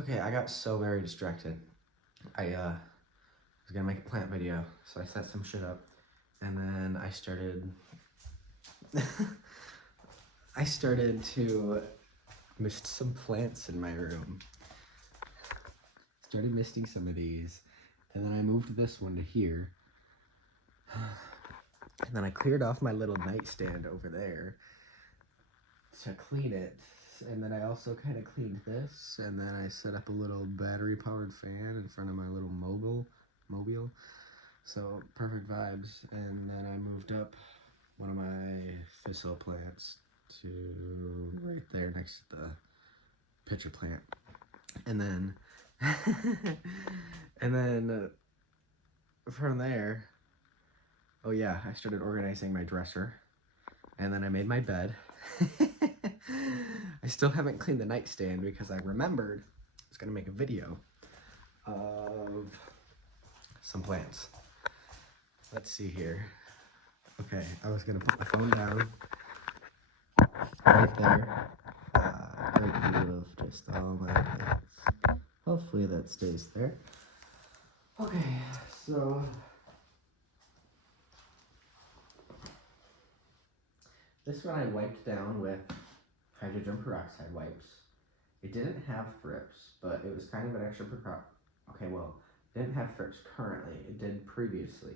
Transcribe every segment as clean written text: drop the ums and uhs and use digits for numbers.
Okay, I got so very distracted. I was gonna make a plant video, so I set some shit up, and then I started I started to mist some plants in my room. Started misting some of these, and then I moved this one to here. And then I cleared off my little nightstand over there to clean it. And then I also kind of cleaned this, and then I set up a little battery-powered fan in front of my little mobile. So perfect vibes. And then I moved up one of my thistle plants to right there next to the pitcher plant. And then from there, oh yeah, I started organizing my dresser, and then I made my bed. I still haven't cleaned the nightstand because I remembered I was gonna make a video of some plants. Let's see here. Okay, I was gonna put my phone down right there. Great view of just all my plants. Hopefully that stays there. Okay, so this one I wiped down with hydrogen peroxide wipes. It didn't have thrips, but it was kind of an extra precaution. Okay, well, it didn't have thrips currently. It did previously.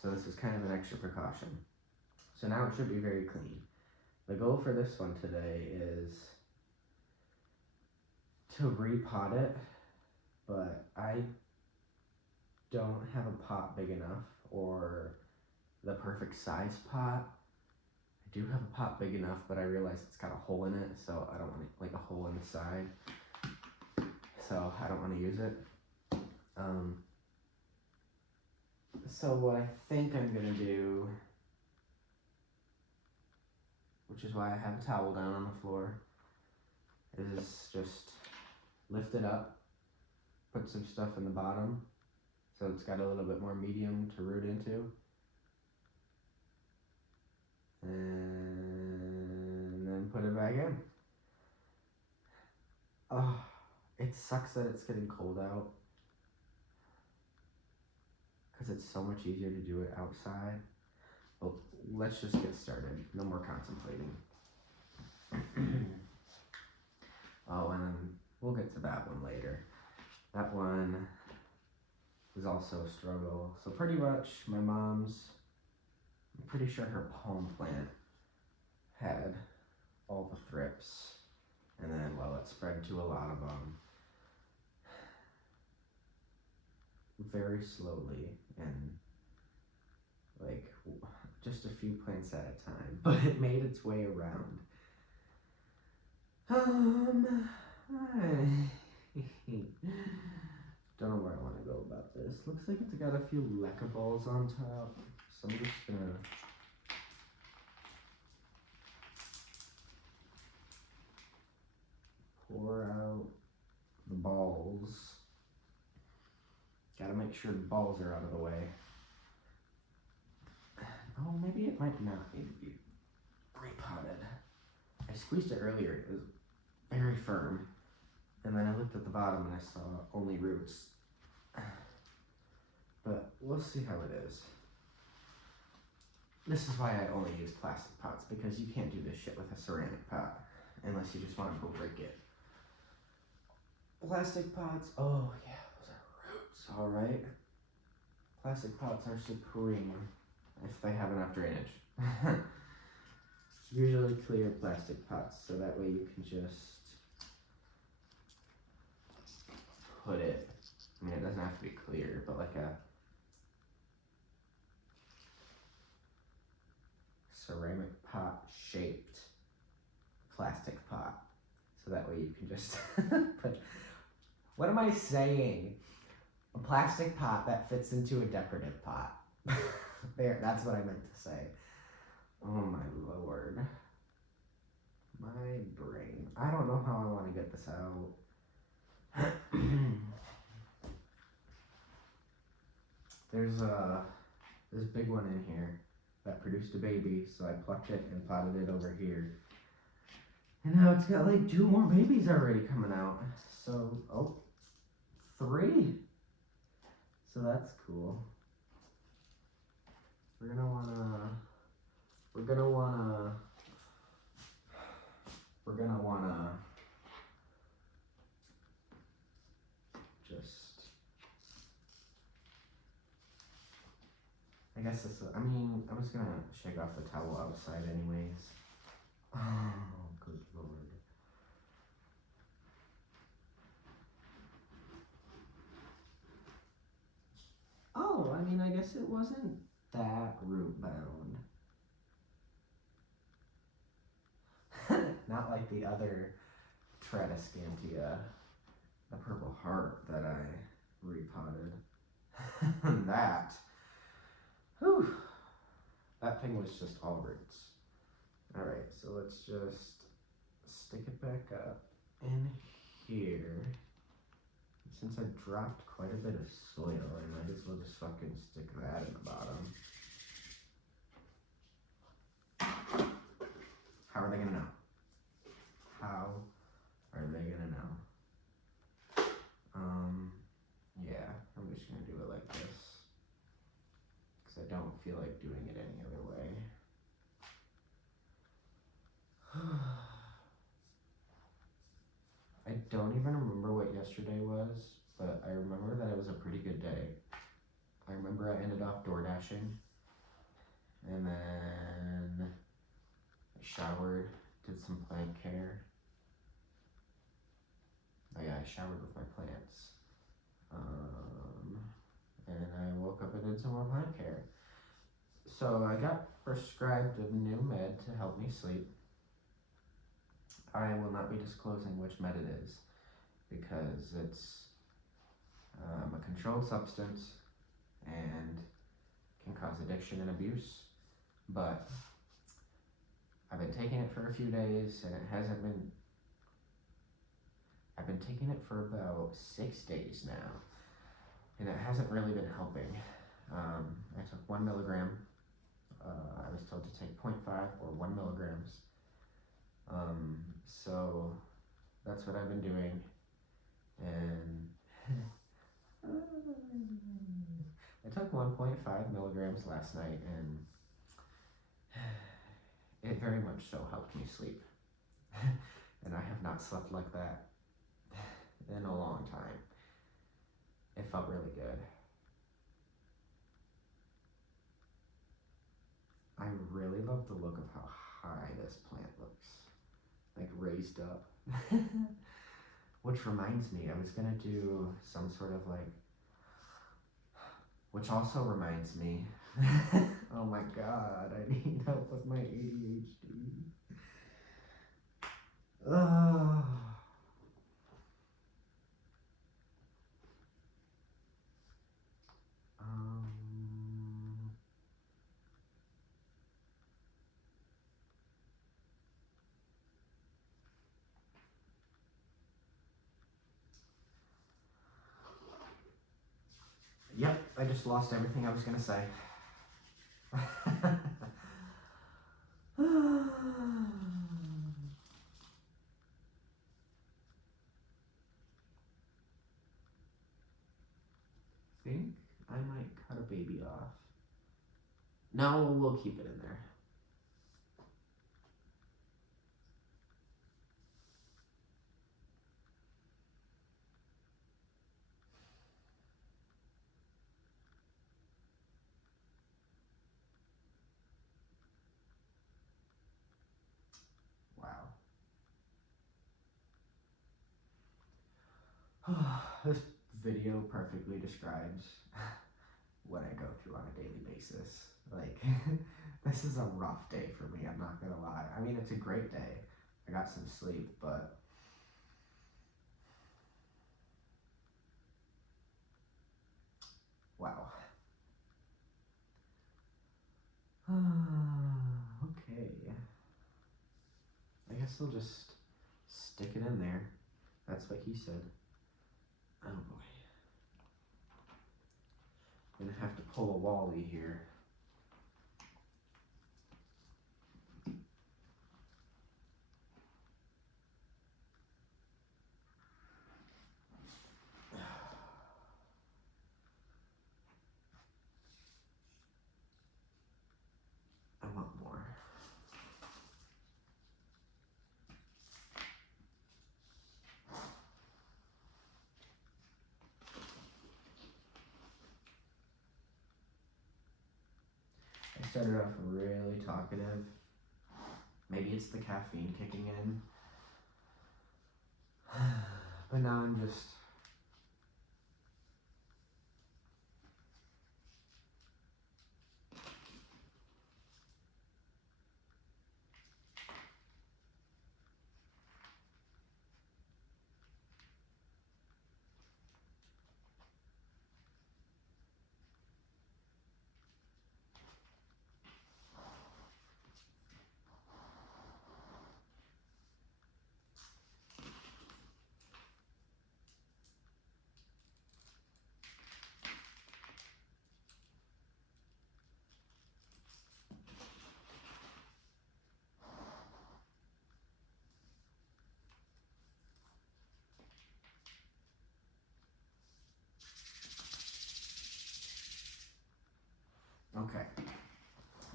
So this is kind of an extra precaution. So now it should be very clean. The goal for this one today is to repot it, but I don't have a pot big enough or the perfect size pot. I do have a pot big enough, but I realize it's got a hole in it, so I don't want like a hole in the side. So I don't want to use it. So what I think I'm gonna do, which is why I have a towel down on the floor, is just lift it up, put some stuff in the bottom, so it's got a little bit more medium to root into. And then put it back in. Oh, it sucks that it's getting cold out, because it's so much easier to do it outside. Well, let's just get started. No more contemplating. Oh, and then we'll get to that one later. That one was also a struggle. So pretty much my mom's, I'm pretty sure her palm plant had all the thrips, and then, well, it spread to a lot of them very slowly, and like just a few plants at a time, but it made its way around. Don't know where I want to go about this. Looks like it's got a few leca balls on top, so I'm just gonna pour out the balls. Gotta make sure the balls are out of the way. Oh, maybe it might not need to be repotted. I squeezed it earlier, it was very firm. And then I looked at the bottom and I saw only roots. But we'll see how it is. This is why I only use plastic pots, because you can't do this shit with a ceramic pot unless you just want to go break it. Plastic pots, oh yeah, those are roots, alright. Plastic pots are supreme if they have enough drainage. Usually clear plastic pots, so that way you can just put it, I mean, it doesn't have to be clear, but like a ceramic pot shaped plastic pot, so that way you can just put, what am I saying? A plastic pot that fits into a decorative pot. There, that's what I meant to say. Oh my lord. My brain. I don't know how I want to get this out. There's this big one in here that produced a baby, so I plucked it and potted it over here. And now it's got like 2 more babies already coming out. So, oh, So that's cool. We're gonna wanna just, I guess this, I mean, I'm just gonna shake off the towel outside anyways. Oh, good lord. Oh, I mean, I guess it wasn't that root bound. Not like the other Tradescantia, the Purple Heart that I repotted. Whew, that thing was just all roots. Alright, so let's just stick it back up in here. Since I dropped quite a bit of soil, I might as well just fucking stick that in the bottom. How are they gonna know? How are they gonna know? Yeah, I'm just gonna do it like this. Because I don't feel like doing it any other way. I don't even remember what yesterday was, but I remember that it was a pretty good day. I remember I ended off door dashing, and then I showered, did some plant care. Oh yeah, I showered with my plants. And I woke up and did some more plant care. So I got prescribed a new med to help me sleep. I will not be disclosing which med it is because it's a controlled substance and can cause addiction and abuse. But I've been taking it for a few days and I've been taking it for about 6 days now, and it hasn't really been helping. I took 1 milligram. I was told to take 0.5 or 1 milligrams. So that's what I've been doing, and I took 1.5 milligrams last night, and it very much so helped me sleep. And I have not slept like that in a long time. It felt really good. I really love the look of how high this plant looks, like raised up. Which reminds me, I was gonna do some sort of like, which also reminds me, oh my god, I need help with my ADHD. Yep, I just lost everything I was gonna say. Think I might cut a baby off. No, we'll keep it in there. Wow. This video perfectly describes what I go through on a daily basis. Like, this is a rough day for me, I'm not gonna lie. I mean, it's a great day. I got some sleep, but wow. Okay. I guess I'll just stick it in there. That's what he said. Oh boy. Gonna have to pull a Wally here. started off really talkative. Maybe it's the caffeine kicking in. But now I'm just okay.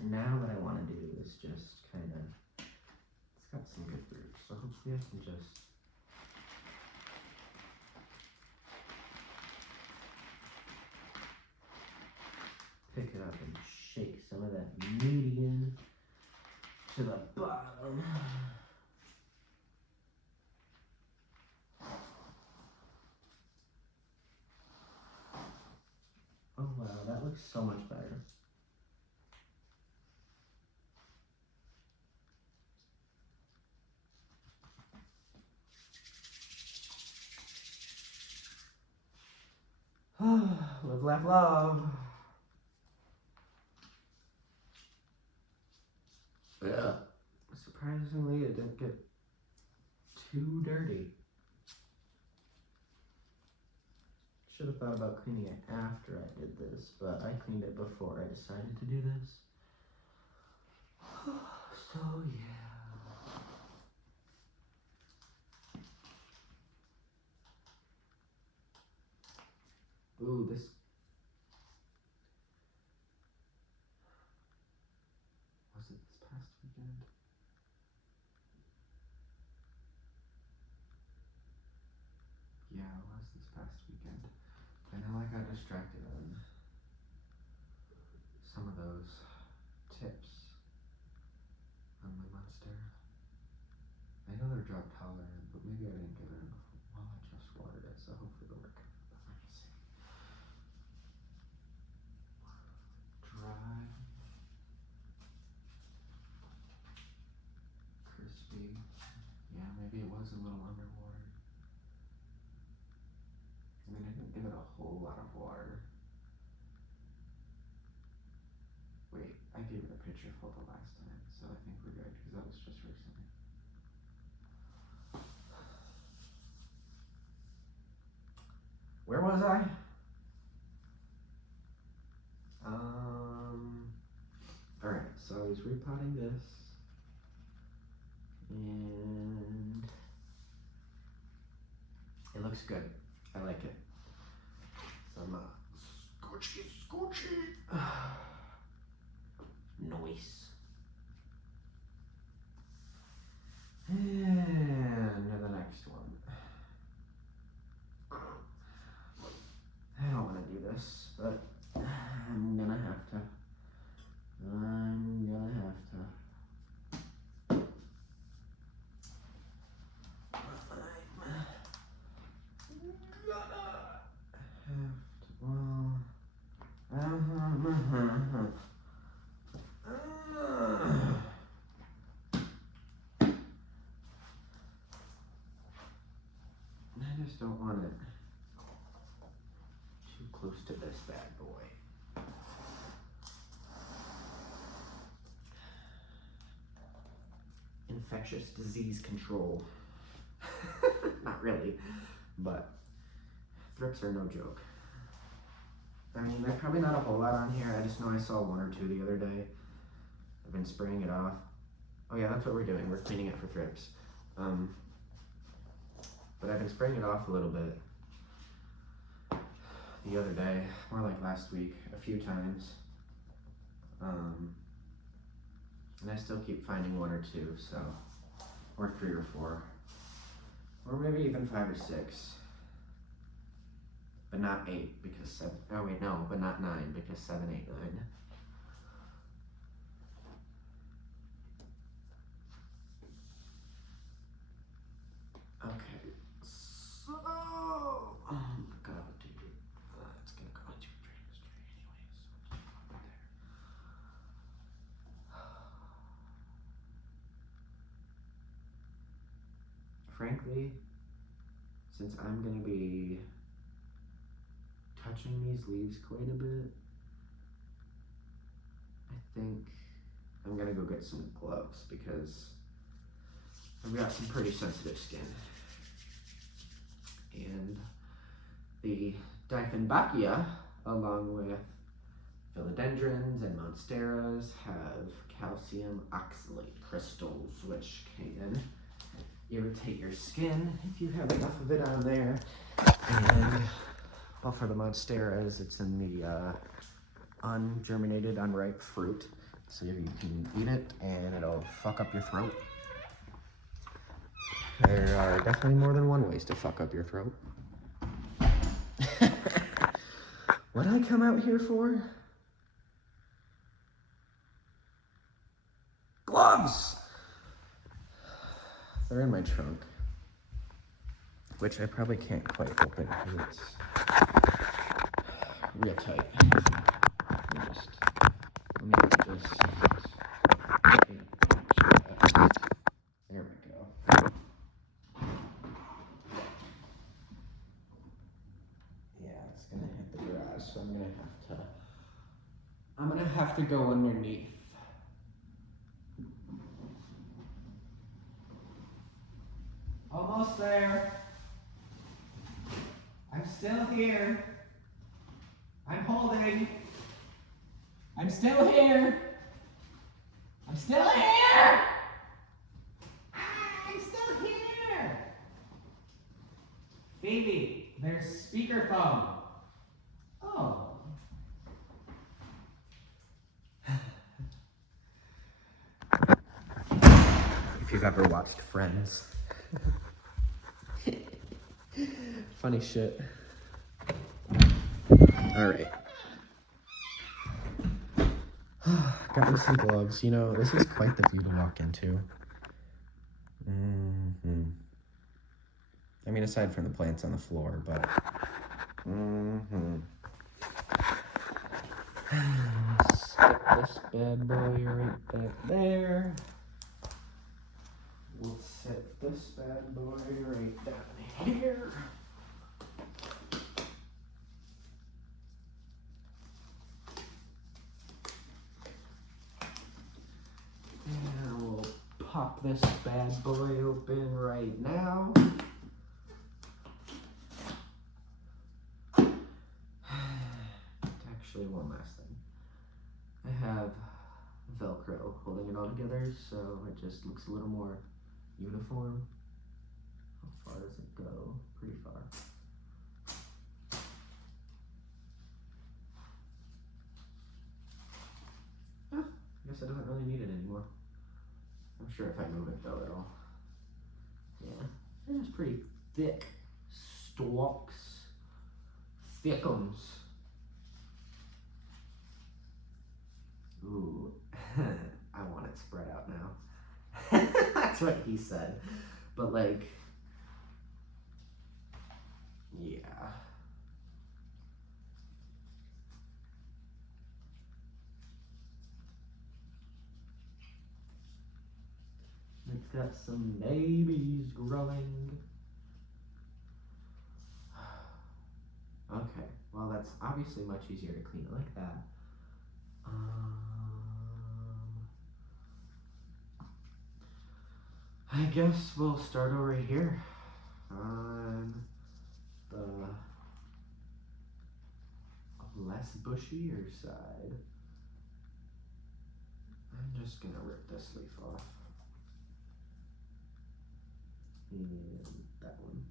Now what I want to do is just kind of, it's got some good roots, so hopefully I can just pick it up and shake some of that median to the bottom. Oh wow, that looks so much better. Live, laugh, love. Yeah. Surprisingly, it didn't get too dirty. Should have thought about cleaning it after I did this, but I cleaned it before I decided to do this. So yeah. Ooh, this. Was it this past weekend? Yeah, it was this past weekend. I know I got distracted on some of those tips on my monster. I know they're drought tolerant, but maybe I didn't give it enough. Well, I just watered it, so hopefully it'll work. Let's see. Dry. Crispy. Yeah, maybe it was a little underwater. I mean, I didn't give it a whole lot of water. Wait, I gave it a picture full the last time, so I think we're good, because that was just recently. Where was I? Alright, so I was repotting this, and it looks good. I like it. Some scorchy noise. And the next one. I don't want to do this, but I'm gonna have to. I'm gonna have to. I just don't want it too close to this bad boy. Infectious disease control. Not really, but thrips are no joke. I mean, there's probably not a whole lot on here. I just know I saw one or two the other day. I've been spraying it off. Oh yeah, that's what we're doing. We're cleaning it for thrips. But I've been spraying it off a little bit the other day, more like last week, a few times. And I still keep finding one or two, so, or 3 or 4, or maybe even 5 or 6, but not 8 because 7. Oh wait, no, but not 9 because 7, 8, 9. Okay, so oh my god, dude, it's gonna go into a drainage drain anyways. So just pop it there. Frankly, since I'm gonna be touching these leaves quite a bit, I think I'm gonna go get some gloves because I've got some pretty sensitive skin. And the Dieffenbachia, along with philodendrons and monsteras, have calcium oxalate crystals, which can irritate your skin if you have enough of it on there. And well, for the monsteras, it's in the ungerminated, unripe fruit, so you can eat it and it'll fuck up your throat. There are definitely more than one ways to fuck up your throat. What'd I come out here for? Gloves! They're in my trunk, which I probably can't quite open because it's real tight. Let me just there we go. Yeah, it's gonna hit the garage, so I'm gonna have to go underneath. Almost there. I'm still here. I'm holding. I'm still here. I'm still here. I'm still here. Phoebe, there's speakerphone. Oh. If you've ever watched Friends. Funny shit. All right. Got me some gloves. You know, this is quite the view to walk into. I mean, aside from the plants on the floor, but. Stick this bad boy right back there. We'll set this bad boy right down here. And we'll pop this bad boy open right now. Actually, one last thing. I have Velcro holding it all together, so it just looks a little more uniform. How far does it go? Pretty far. I guess I don't really need it anymore. I'm sure if I move it though, it'll, yeah. It's pretty thick stalks. Thickums. Ooh, I want it spread out now. That's what he said. But like, yeah. It's got some babies growing. Okay, well that's obviously much easier to clean it like that. I guess we'll start over here on the less bushier side. I'm just gonna rip this leaf off. And that one.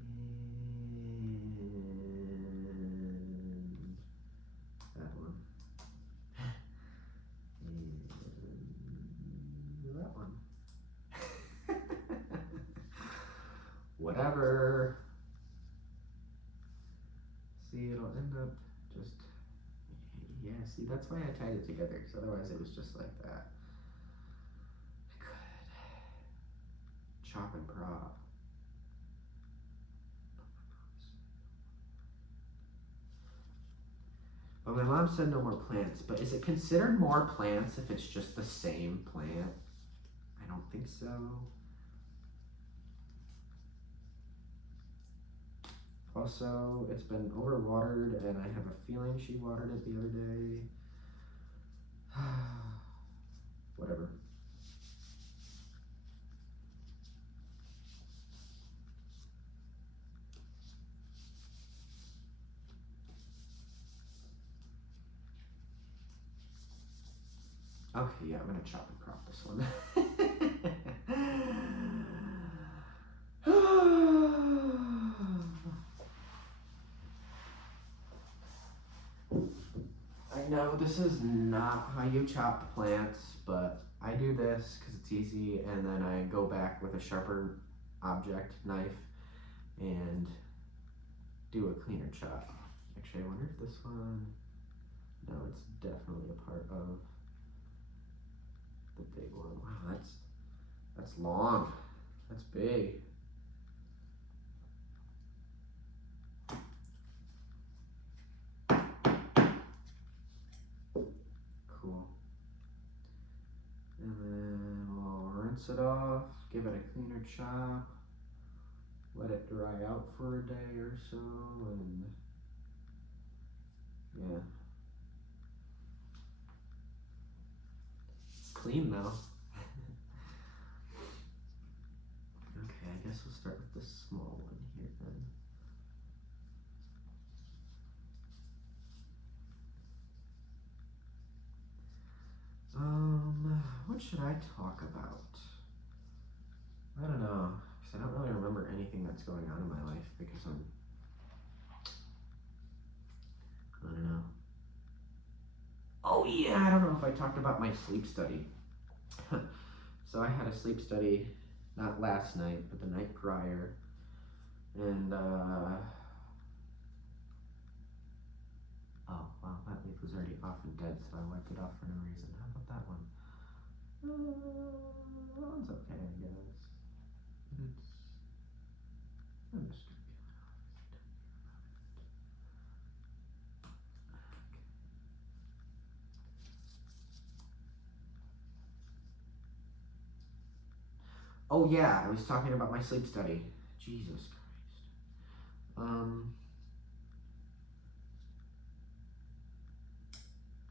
And that one. And that one. Whatever. See, it'll end up just, yeah, see, that's why I tied it together, because otherwise it was just like that. chop and prop. But my mom said no more plants. But is it considered more plants if it's just the same plant? I don't think so. Also, it's been overwatered, and I have a feeling she watered it the other day. Whatever. Okay, yeah, I'm gonna chop and crop this one. I know this is not how you chop plants, but I do this because it's easy, and then I go back with a sharper object, knife, and do a cleaner chop. Actually, I wonder if this one, no, it's definitely a part of the big one. Wow, that's long, that's big. Cool. And then we'll rinse it off, give it a cleaner chop, let it dry out for a day or so, and yeah. It's clean though. Okay, I guess we'll start with the small one here then. What should I talk about? I don't know, because I don't really remember anything that's going on in my life because I don't know. Oh yeah, I don't know if I talked about my sleep study. So I had a sleep study, not last night, but the night prior, and oh well, that leaf was already off and dead, so I wiped it off for no reason. How about that one? That one's okay, I guess. But I'm just gonna peel it off. Oh yeah, I was talking about my sleep study. Jesus Christ.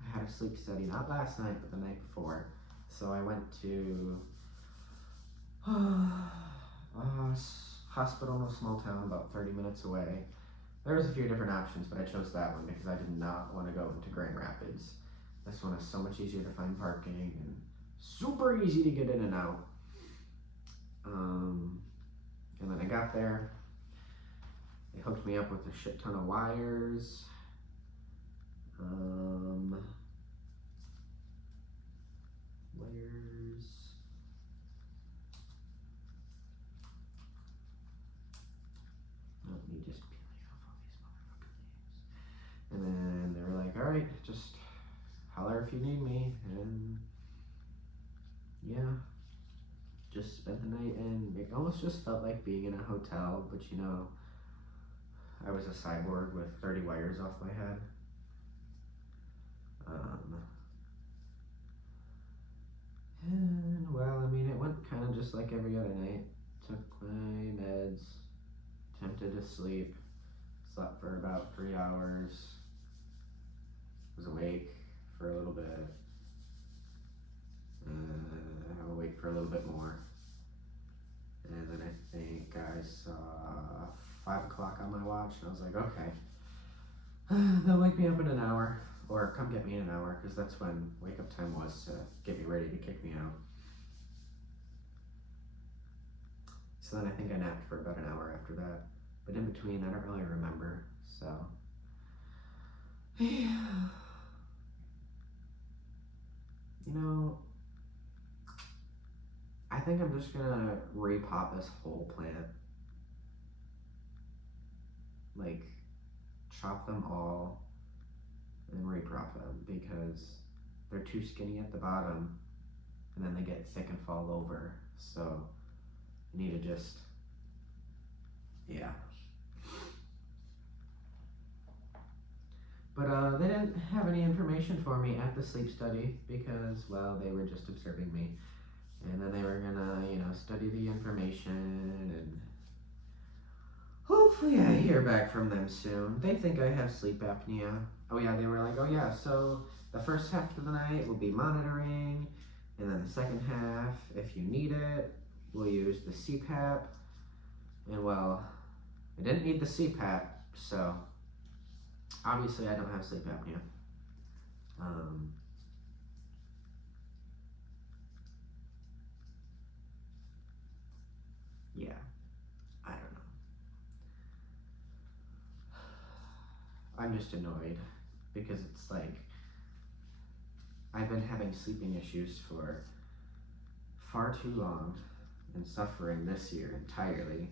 I had a sleep study, not last night, but the night before. So I went to hospital in a small town about 30 minutes away. There was a few different options, but I chose that one because I did not want to go into Grand Rapids. This one is so much easier to find parking and super easy to get in and out. And then I got there. They hooked me up with a shit ton of wires. Layers. Let me just peeling off all these motherfucking leaves. And then they were like, all right, just holler if you need me. And yeah, just spent the night, and it almost just felt like being in a hotel, but you know, I was a cyborg with 30 wires off my head. And well, I mean, it went kind of just like every other night. Took my meds, attempted to sleep, slept for about 3 hours, was awake for a little bit, awake for a little bit more, and then I think I saw 5 o'clock on my watch, and I was like, okay, they'll wake me up in an hour, or come get me in an hour, because that's when wake up time was to get me ready to kick me out. So then I think I napped for about an hour after that, but in between I don't really remember, so yeah. You know, I think I'm just gonna repot this whole plant. Like, chop them all and reprop them, because they're too skinny at the bottom and then they get thick and fall over. So I need to just, yeah. But they didn't have any information for me at the sleep study because, well, they were just observing me. And then they were gonna, study the information, and hopefully I hear back from them soon. They think I have sleep apnea. Oh yeah, they were like, oh yeah, so the first half of the night will be monitoring, and then the second half, if you need it, we'll use the CPAP. And well, I didn't need the CPAP, so obviously I don't have sleep apnea. Yeah, I don't know. I'm just annoyed because it's like I've been having sleeping issues for far too long and suffering this year entirely.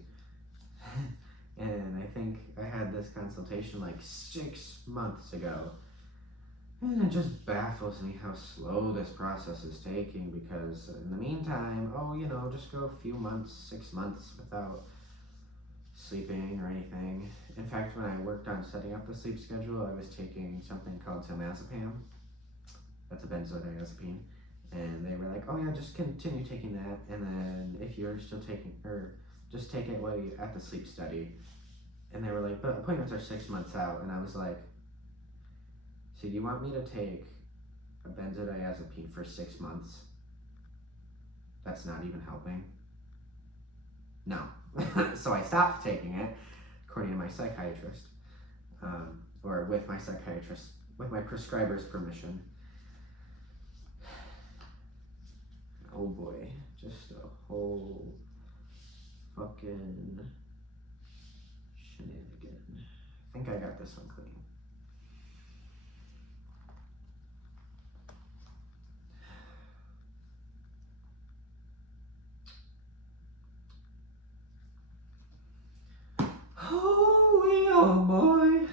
And I think I had this consultation like 6 months ago. And it just baffles me how slow this process is taking because in the meantime, just go a few months, 6 months without sleeping or anything. In fact, when I worked on setting up the sleep schedule, I was taking something called temazepam. That's a benzodiazepine. And they were like, oh yeah, just continue taking that. And then if you're still taking, or just take it while you at the sleep study. And they were like, but appointments are 6 months out. And I was like, so you want me to take a benzodiazepine for 6 months? That's not even helping. No. So I stopped taking it, according to my psychiatrist, or with my psychiatrist, with my prescriber's permission. Oh boy, just a whole fucking shenanigan. I think I got this one clean. Oh boy.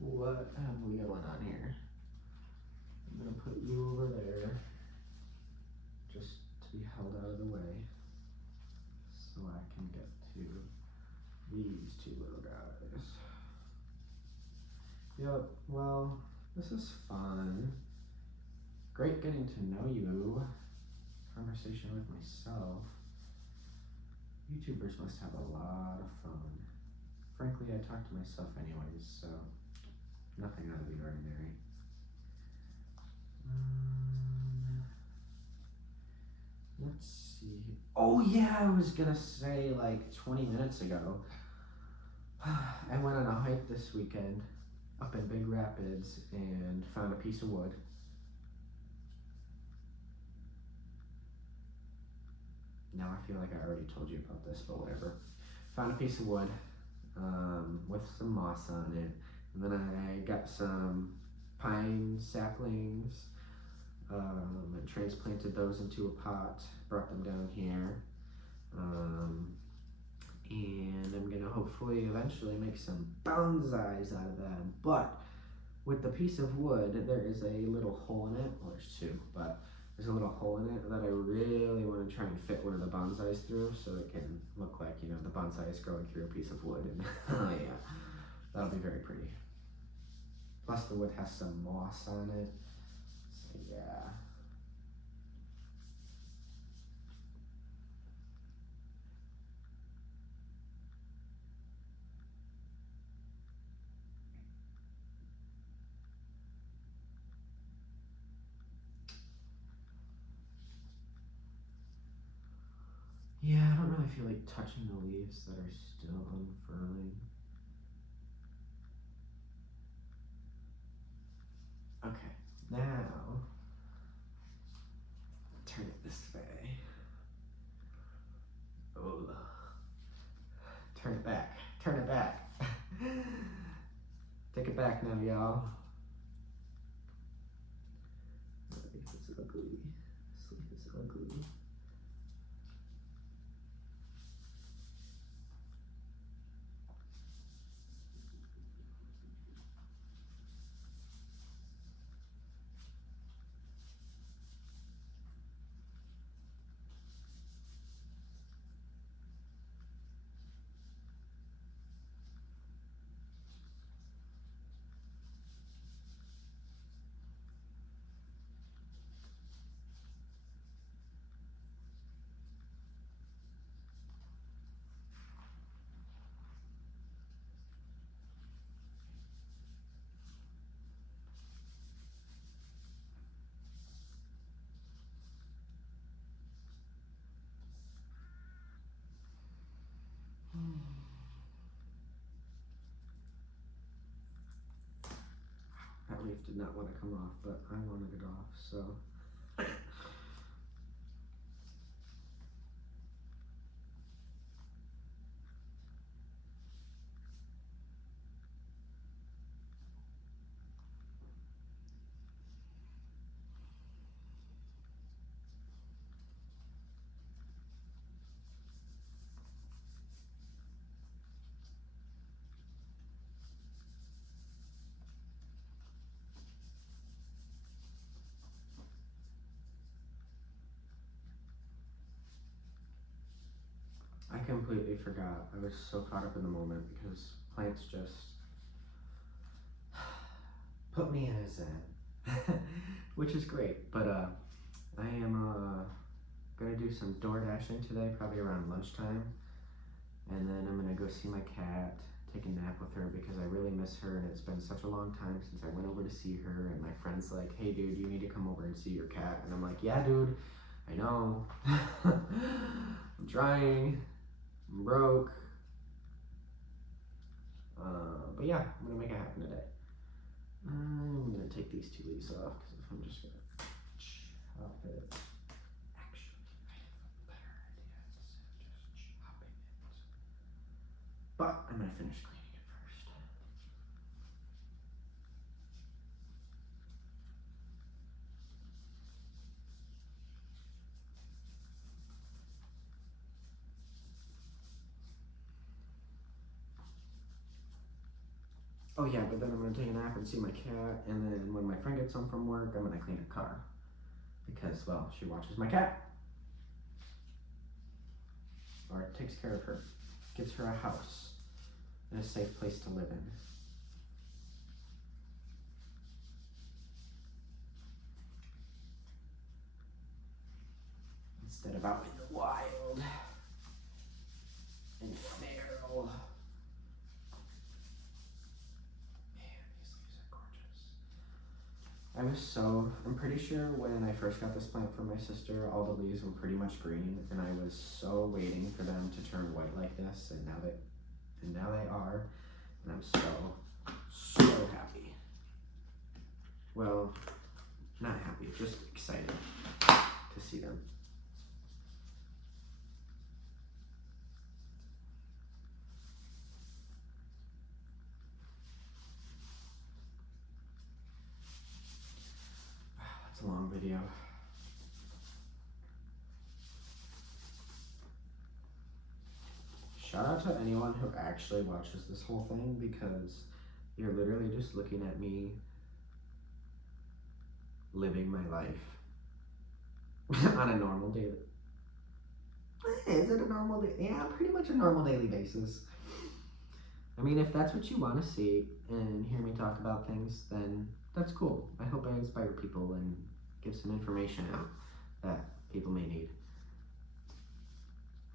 What have we going on here? I'm gonna put you over there just to be held out of the way so I can get to these two little guys. Yep, well, this is fun. Great getting to know you. Conversation with myself. YouTubers must have a lot of fun. Frankly, I talk to myself anyways, so nothing out of the ordinary. Let's see. Oh yeah, I was gonna say like 20 minutes ago. I went on a hike this weekend up in Big Rapids and found a piece of wood. Now I feel like I already told you about this, but whatever. Found a piece of wood with some moss on it, and then I got some pine saplings and transplanted those into a pot, brought them down here, and I'm gonna hopefully eventually make some bonsais out of them. But with the piece of wood, there is a little hole in it. Well, there's two, but there's a little hole in it that I really want to try and fit one of the bonsais through, so it can look like, the bonsai is growing through a piece of wood. And oh yeah, that'll be very pretty. Plus the wood has some moss on it, so yeah. Yeah, I don't really feel like touching the leaves that are still unfurling. Okay, now turn it this way. Oh, turn it back. Turn it back. Take it back now, y'all. ugly. This leaf is ugly. That leaf did not want to come off, but I wanted it off, so. I completely forgot. I was so caught up in the moment because plants just put me in a zen, which is great. But I am gonna do some door dashing today, probably around lunchtime, and then I'm gonna go see my cat, take a nap with her because I really miss her, and it's been such a long time since I went over to see her. And my friend's like, "Hey, dude, you need to come over and see your cat," and I'm like, "Yeah, dude, I know." I'm trying. I'm broke. But yeah, I'm gonna make it happen today. I'm gonna take these 2 leaves off because if I'm just gonna chop it, actually, I have a better idea instead of just chopping it. But I'm gonna finish cleaning it first. Oh yeah, but then I'm gonna take a nap and see my cat, and then when my friend gets home from work, I'm gonna clean her car. Because, well, she watches my cat. Or takes care of her. Gives her a house and a safe place to live in. Instead of out in the wild and feral. I'm pretty sure when I first got this plant from my sister, all the leaves were pretty much green, and I was so waiting for them to turn white like this, and now they are, and I'm so happy. Well, not happy, just excited to see them. Wow, that's a long video. Shout out to anyone who actually watches this whole thing, because you're literally just looking at me living my life on a normal daily. Is it a normal day? Yeah, pretty much a normal daily basis. I mean, if that's what you want to see and hear me talk about things, then that's cool. I hope I inspire people and give some information out that people may need.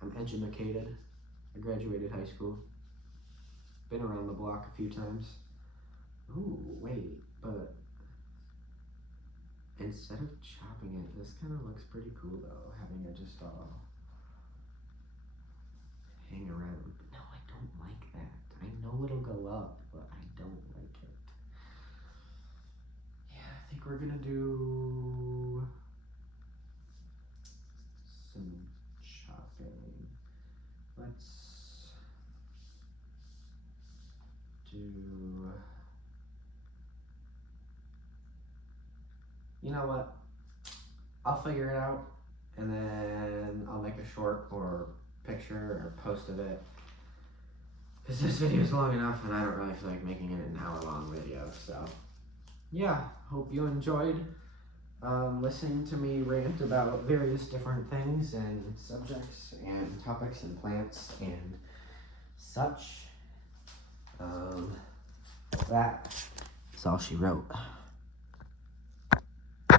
I'm educated. I graduated high school. Been around the block a few times. Ooh, wait, but instead of chopping it, this kind of looks pretty cool though, having it just all hang around. No, I don't like that. I know it'll go up, but I don't like it. Yeah, I think we're gonna do some chopping. Let's do, you know what? I'll figure it out, and then I'll make a short or picture or post of it. Because this video is long enough, and I don't really feel like making it an hour-long video, so. Yeah, hope you enjoyed listening to me rant about various different things and subjects and topics and plants and such. That's all she wrote.